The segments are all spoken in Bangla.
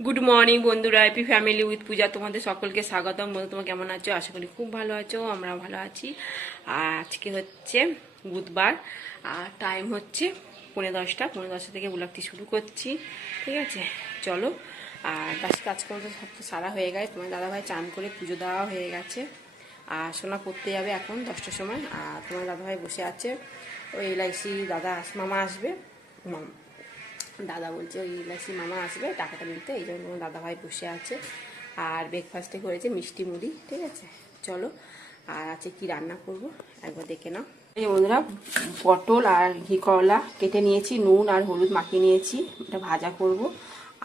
গুড মর্নিং বন্ধুরা, হ্যাপি ফ্যামিলি উইথ পূজা তোমাদের সকলকে স্বাগতম। বন্ধু, তোমরা কেমন আছো? আশা করি খুব ভালো আছো, আমরা ভালো আছি। আর আজকে হচ্ছে বুধবার, আর টাইম হচ্ছে 10:45। 10:45 থেকে ব্লগটি শুরু করছি, ঠিক আছে? চলো। আর বাসি কাজকর্ম তো সব তো সারা হয়ে গেছে। তোমার দাদাভাই চান করে পুজো দেওয়া হয়ে গেছে, আর সোনা পড়তে যাবে এখন 10টার সময়। আর তোমার দাদাভাই বসে আছে, ওই এলআইসি মামা আসবে, দাদা বলছে ওই এলআইসি মামা আসবে টাকাটা নিতে, এই জন্য দাদাভাই বসে আছে। আর ব্রেকফাস্টে করেছে মিষ্টি মুড়ি, ঠিক আছে? চলো। আর আছে কি রান্না করব একবার দেখে নাও। এই বন্ধুরা, পটল আর ঘি করলা কেটে নিয়েছি, নুন আর হলুদ মাখিয়ে নিয়েছি, এটা ভাজা করব।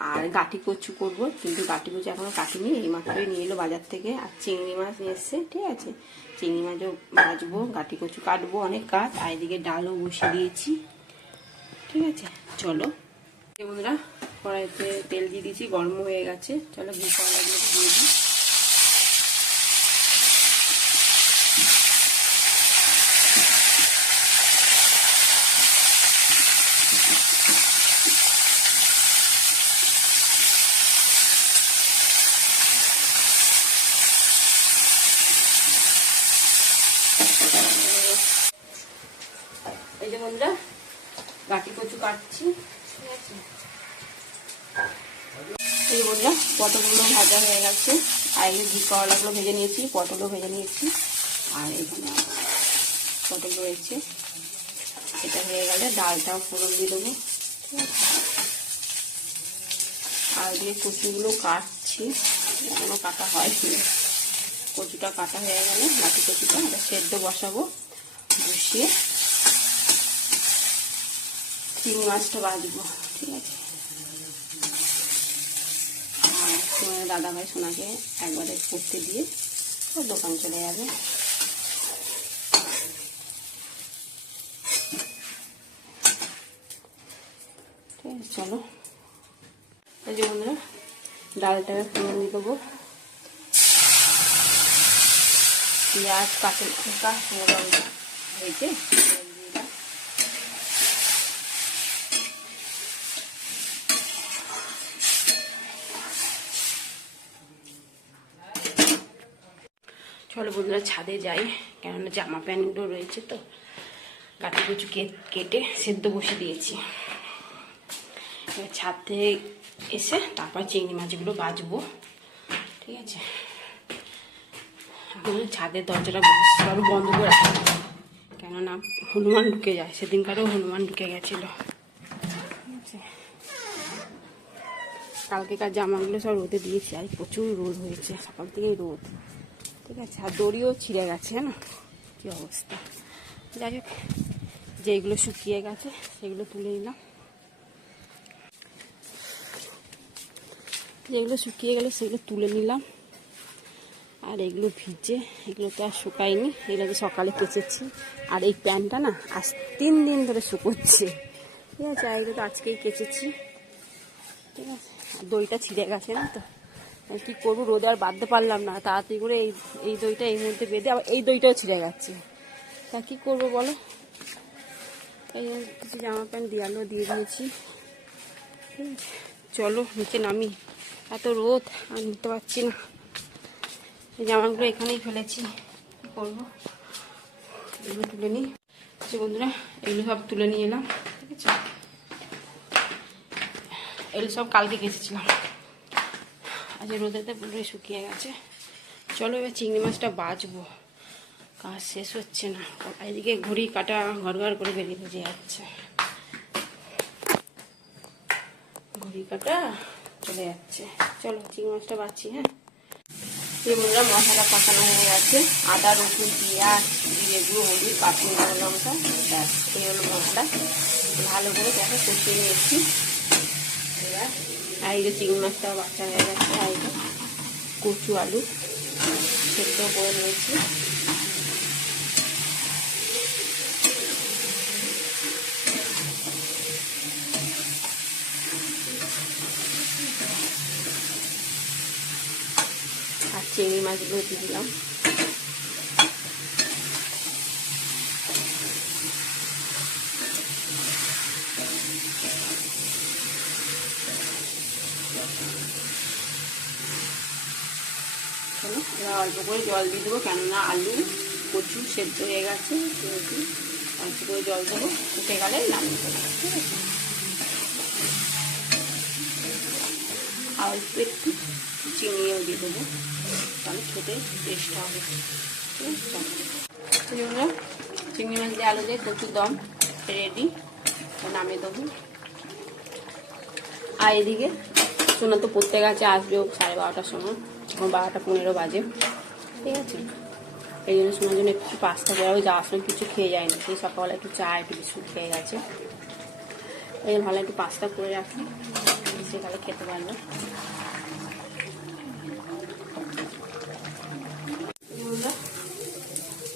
আর গাটি কচু করবো, কিন্তু গাটি কচু এখনও কাটিনি, এই মাত্রই নিয়ে এলো বাজার থেকে। আর চিংড়ি মাছ নিয়ে এসছে, ঠিক আছে? চিংড়ি মাছও ভাজবো, গাটি কচু কাটবো, অনেক কাজ। আর এদিকে ডালও বসিয়ে দিয়েছি, ঠিক আছে? চলো বন্ধুরা, কড়াইতে তেল দিয়ে দিয়েছি, গরম হয়ে গেছে। চলো ঘি কড়াইগুলো দিয়ে দিই। এই যে বন্ধুরা, গাটি কচু কাটছি, ঠিক আছে? এই বন্ধুরা, পটলগুলো ভাজা হয়ে গেছে। আর এই ঘি করলাগুলো ভেজে নিয়েছি, পটলও ভেজে নিয়েছি। আর এখানে পটল রয়েছে, এটা হয়ে গেলে ডালটাও ফোড়ন দিয়ে দেবো, ঠিক আছে? আর দিয়ে কচুগুলো কাটছি, এখনো কাটা হয়নি। কচুটা কাটা হয়ে গেলে বাকি কচুটা সেদ্ধ বসাবো, বসিয়ে চিংড়ি মাছটা ভাজবো, ঠিক আছে? আর তোমার দাদাভাই সোনাকে একবারে পড়তে দিয়ে দোকান চলে যাবে। ঠিক আছে, চলো। এই যে বন্ধুরা, ডালটাকে ফোড়ন দিয়ে দেবো, পেঁয়াজ কাঁচা লঙ্কা হয়েছে, চলো বন্ধুরা ছাদে যাই, কেননা জামা প্যান্টও রয়েছে, তো কাটি কুচু কেটে সেদ্ধ বসে দিয়েছি। এবার ছাদ থেকে এসে তারপর চিংড়ি মাছগুলো ভাজবো, ঠিক আছে? ছাদের দরজাটা সব বন্ধ করে রাখা, কেননা হনুমান ঢুকে যায়, সেদিনকারও হনুমান ঢুকে গেছিল, ঠিক আছে? কালকেকার জামাগুলো সব রোদে দিয়েছি, আর প্রচুর রোদ হয়েছে, সকাল থেকেই রোদ, ঠিক আছে? আর দড়িও ছিঁড়ে গেছে না, কি অবস্থা। যাই হোক, যেগুলো শুকিয়ে গেছে সেগুলো তুলে নিলাম, যেগুলো শুকিয়ে গেলে সেগুলো তুলে নিলাম। আর এগুলো ভিজে, এগুলো তো আর শুকায়নি, এগুলো তো সকালে কেচেছি। আর এই প্যান্টটা না আজ 3 দিন ধরে শুকোচ্ছে, ঠিক আছে? আর এগুলো তো আজকেই কেচেছি, ঠিক আছে? আর দইটা ছিঁড়ে গেছে না, তো কী করবো, রোদে আর বাঁধতে পারলাম না, তাড়াতাড়ি করে এই দইটা এই মধ্যে বেঁধে, আবার এই দইটাও ছিঁড়ে গেছে, তা কী করবো বলো? এই কিছু জামা প্যান্ট দেওয়ালও দিয়ে দিয়েছি, ঠিক আছে? চলো নিচে নামি, এত রোদ আর নিতে পারছি না। এই জামাগুলো এখানেই ফেলেছি, কী করবো? এগুলো তুলে নিই। আচ্ছা বন্ধুরা, এগুলো সব তুলে নিয়ে এলাম, ঠিক আছে? এগুলো সব কালকে কেচেছিলাম, আজ রোদেতে পুরোই শুকিয়ে গেছে। চলো এবার চিংড়ি মাছটা বাছবো, কাজ শেষ হচ্ছে না। এদিকে ঘড়ি কাটা ঘর ঘর করে বেজে যাচ্ছে, ঘড়ি কাটা চলে যাচ্ছে। চলো চিংড়ি মাছটা বাছি। হ্যাঁ, এই বন্ধুরা, মশলা কষানো হয়ে গেছে, আদা রসুন পেঁয়াজ জিরে গুঁড়ো হলুদ কাশ্মীরি লঙ্কা, ব্যাস এই হলো মশলা। ভালো করে দেখো কষিয়ে নিয়েছি। এবার আর এই যে চিংড়ি মাছটাও বাচ্চা হয়ে গেছে, আর এই কচু আলু সেদ্ধ করে নিয়েছি। আর চিংড়ি মাছগুলো দিয়ে দিলাম। এবার অল্প করে জল দিয়ে দেবো, কেননা আলু কচু সেদ্ধ হয়ে গেছে, অল্প করে জল দেবো, ফুটে গেলে নামিয়ে দেবো। ঠিক আছে, আর অল্প একটু চিনিও দিয়ে দেবো, তাহলে খেতে টেস্ট হবে। ঠিক আছে, চিংড়ি মাছ দিয়ে আলু দিয়ে কচুর দম রেডি, নামিয়ে দেবো। আর এদিকে সোনা তো পড়তে গেছে, আসবে 12:30টার সময়, এখন 12:15 বাজে। ঠিক আছে, এই জন্য সোনার জন্য একটু পাস্তা করে যাওয়ার সময় কিছু খেয়ে যায়নি, সেই সকালবেলা একটু চা একটু বিস্কুট খেয়ে গেছে। এই ভালো একটু পাস্তা করে রাখি, সেখানে খেতে পারবে।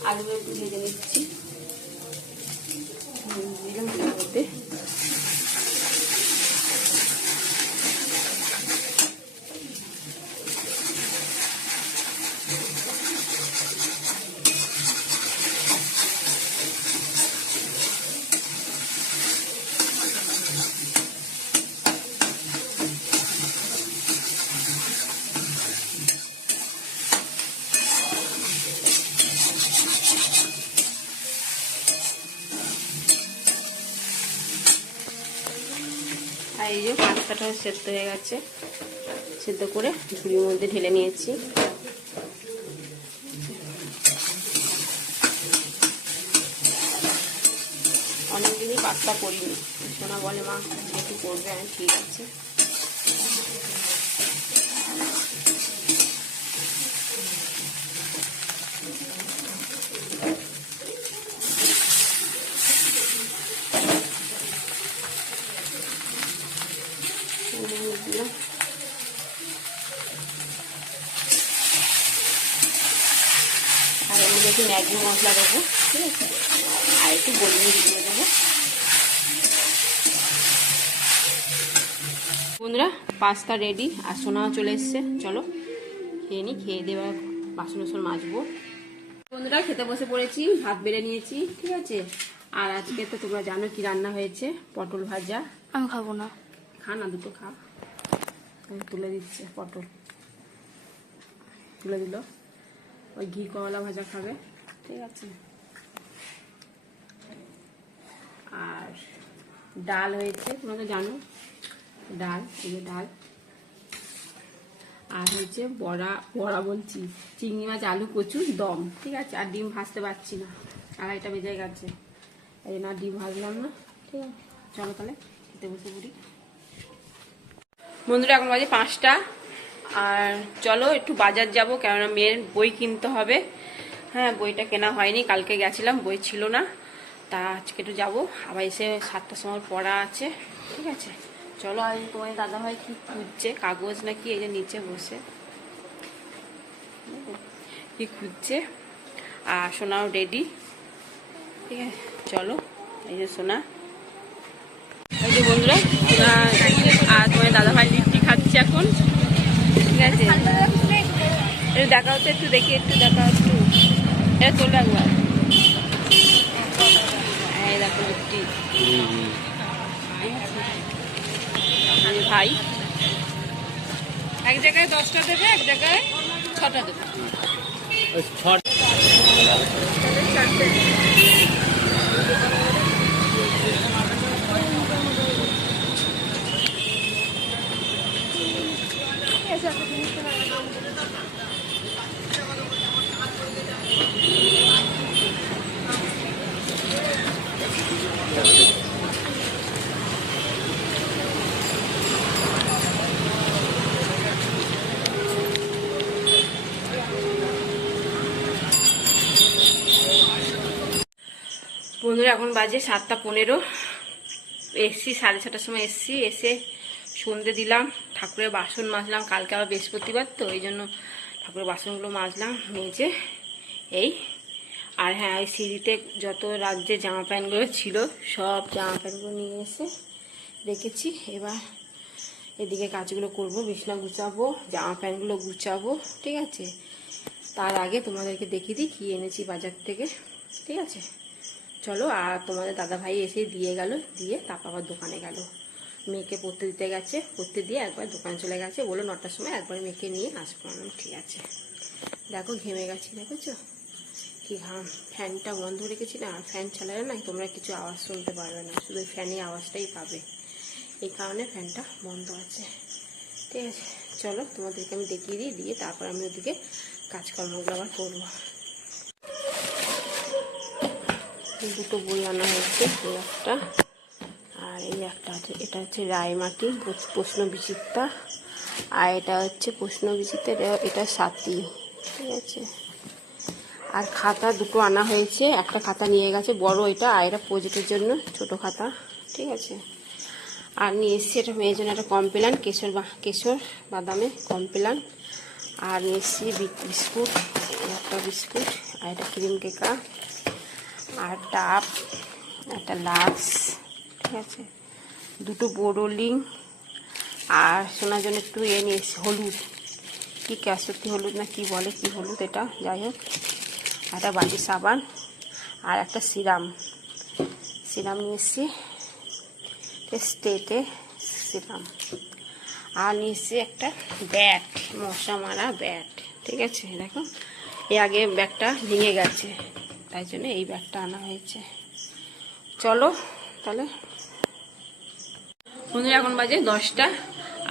আলু একটু ভেজে নিচ্ছি, দিলাম মধ্যে আর এই যে পাস্তাটা সেদ্ধ হয়ে গেছে, সেদ্ধ করে ঝুড়ির মধ্যে ঢেলে নিয়েছি। অনেকদিনই পাস্তা করিনি, সোনা বলে মা একটু করবে, আমি ঠিক আছে। আর এর মধ্যে একটু ম্যাগি মশলা দেবো। ঠিক আছে, আর একটু গোলমরিচ দিয়ে দেবো। বন্ধুরা পাস্তা রেডি, আর সোনাও চলে এসছে, চলো খেয়ে নিই, খেয়ে দেওয়া বাসন বাসন মাজবো। বন্ধুরা খেতে বসে পড়েছি, ভাত বেড়ে নিয়েছি। ঠিক আছে, আর আজকে তো তোমরা জানো কি রান্না হয়েছে, পটল ভাজা। আমি খাবো না। খা না, দুটো খা। তুলে দিচ্ছে, পটল তুলে দিল, ওই ঘি কলা ভাজা খাবে। ঠিক আছে, আর ডাল হয়েছে, তোমরা তো জানো ডাল, এই যে ডাল। আর হচ্ছে বড়া, বড়া বলছি, চিংড়ি মাছ আলু কচু দম। ঠিক আছে, আর ডিম ভাজতে পারছি না, 2:30 বেজে গেছে, এই জন্য আর ডিম ভাজলাম না। ঠিক আছে, চলো তাহলে খেতে বসে পড়ি। বন্ধুরা এখন বাজে 5টা, আর চলো একটু বাজার যাব, কেননা মেয়ের বই কিনতে হবে। হ্যাঁ, বইটা কেনা হয়নি, কালকে গেছিলাম, বই ছিল না, তা আজকে একটু যাবো। আবার এসে 7টার সময় পড়া আছে। ঠিক আছে, চলো। আর তোমার দাদাভাই কি খুঁজছে, কাগজ নাকি, এই যে নিচে বসে কি খুঁজছে। আর সোনাও রেডি। ঠিক আছে, চলো। এই যে সোনা, এই যে বন্ধুরা সোনা আর তোমার দাদাভাই লিট্টি খাচ্ছে এখন। ঠিক আছে, একটু দেখা হচ্ছে, একটু দেখি, একটু দেখা একটু, এটা তোলো একবার। এই দেখো লিট্টি, ভাই এক জায়গায় 10টা দেবে, এক জায়গায় 6টা দেবে। বন্ধুরা এখন বাজে 7:15, এসছি 6:30টার সময় এসছি, এসে সন্ধে দিলাম, ঠাকুরের বাসন মাজলাম, কালকে আবার বৃহস্পতিবার তো এই জন্য ঠাকুরের বাসনগুলো মাজলাম, মেজে এই। আর হ্যাঁ, ওই সিঁড়িতে যত রাজ্যের জামা প্যান্টগুলো ছিল সব জামা প্যান্টগুলো নিয়ে এসে রেখেছি। এবার এদিকে কাজগুলো করব, বিছনা গুছাবো, জামা প্যান্টগুলো গুছাবো। ঠিক আছে, তার আগে তোমাদেরকে দেখিয়ে দিই কী এনেছি বাজার থেকে। ঠিক আছে, চলো। আর তোমাদের দাদাভাই এসে দিয়ে গেল, দিয়ে তারপর আবার দোকানে গেল, মেয়েকে পড়তে দিতে গেছে, পড়তে দিয়ে একবার দোকান চলে গেছে, বলো 9টার সময় একবার মেয়েকে নিয়ে আসবো। ঠিক আছে, দেখো ঘেমে গেছি, দেখেছো কি ঘাম। ফ্যানটা বন্ধ রেখেছি না, ফ্যান চালালে না তোমরা কিছু আওয়াজ শুনতে পারবে না, শুধু ফ্যানের আওয়াজটাই পাবে, এই কারণে ফ্যানটা বন্ধ আছে। ঠিক আছে, চলো তোমাদেরকে আমি দেখিয়ে দিই, দিয়ে তারপর আমি ওদিকে কাজকর্মগুলো আবার করবো। দুটো বই আনা হয়েছে, এই একটা আর এই একটা আছে। এটা হচ্ছে রায়মাটি প্রশ্ন বিচিত্রা, আর এটা হচ্ছে প্রশ্ন বিচিত্রা, এটা সাথী। ঠিক আছে, আর খাতা দুটো আনা হয়েছে, একটা খাতা নিয়ে গেছে বড় এটা, আর এটা প্রজেক্টের জন্য ছোট খাতা। ঠিক আছে, আর নিয়ে এসেছি এটা মেয়ের জন্য একটা কমপ্লেন, কেশর বাদামে কমপ্লেন। আর নিয়ে এসেছি বিস্কুট, একটা বিস্কুট, আর এটা ক্রিম কেকা, আর ডাব, একটা লাক্স। ঠিক আছে, দুটো বোরোলিং, আর শোনার জন্য একটু নিয়ে এসেছি হলুদ, কি ক্যাসতি হলুদ না কি বলে, কি হলুদ এটা, যাই হোক। একটা বাটি সাবান, আর একটা সিরাম নিয়ে এসেছি, স্টেটে সিরাম। আর নিয়ে এসেছি একটা ব্যাট, মশা মারা ব্যাট। ঠিক আছে, দেখো এই আগে ব্যাগটা ভেঙে গেছে, তাই জন্য এই ব্যাগটা আনা হয়েছে। চলো তাহলে বন্ধুরা, এখন বাজে 10টা।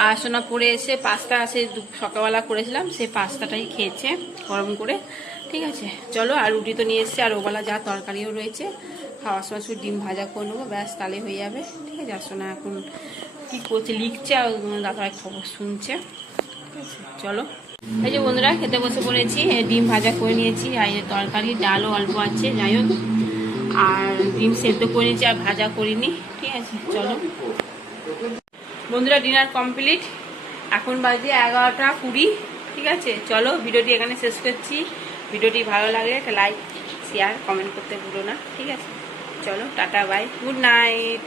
আর সোনা পড়ে এসে পাস্তা আছে, সকালবেলা করেছিলাম, সেই পাস্তাটাই খেয়েছে গরম করে। ঠিক আছে, চলো। আর রুটি তো নিয়ে এসছে, আর ওবেলা যা তরকারিও রয়েছে, খাওয়ার সময় শুধু ডিম ভাজা করে নেবো, ব্যাস তাহলে হয়ে যাবে। ঠিক আছে, আর সোনা এখন কি করছে, লিখছে, আর দাদাভাই খবর শুনছে। ঠিক আছে, চলো। এই যে বন্ধুরা, খেতে বসে পড়েছি, ডিম ভাজা করে নিয়েছি, আর তরকারি ডালও অল্প আছে, যাই হোক। আর ডিম সেদ্ধ করে নিয়েছি, আর ভাজা করিনি। ঠিক আছে, চলো বন্ধুরা, ডিনার কমপ্লিট। এখন বাজে 11টা 20। ঠিক আছে, চলো ভিডিওটি এখানে শেষ করছি। ভিডিওটি ভালো লাগলে একটা লাইক, শেয়ার, কমেন্ট করতে ভুলো না। ঠিক আছে, চলো টাটা, বাই, গুড নাইট।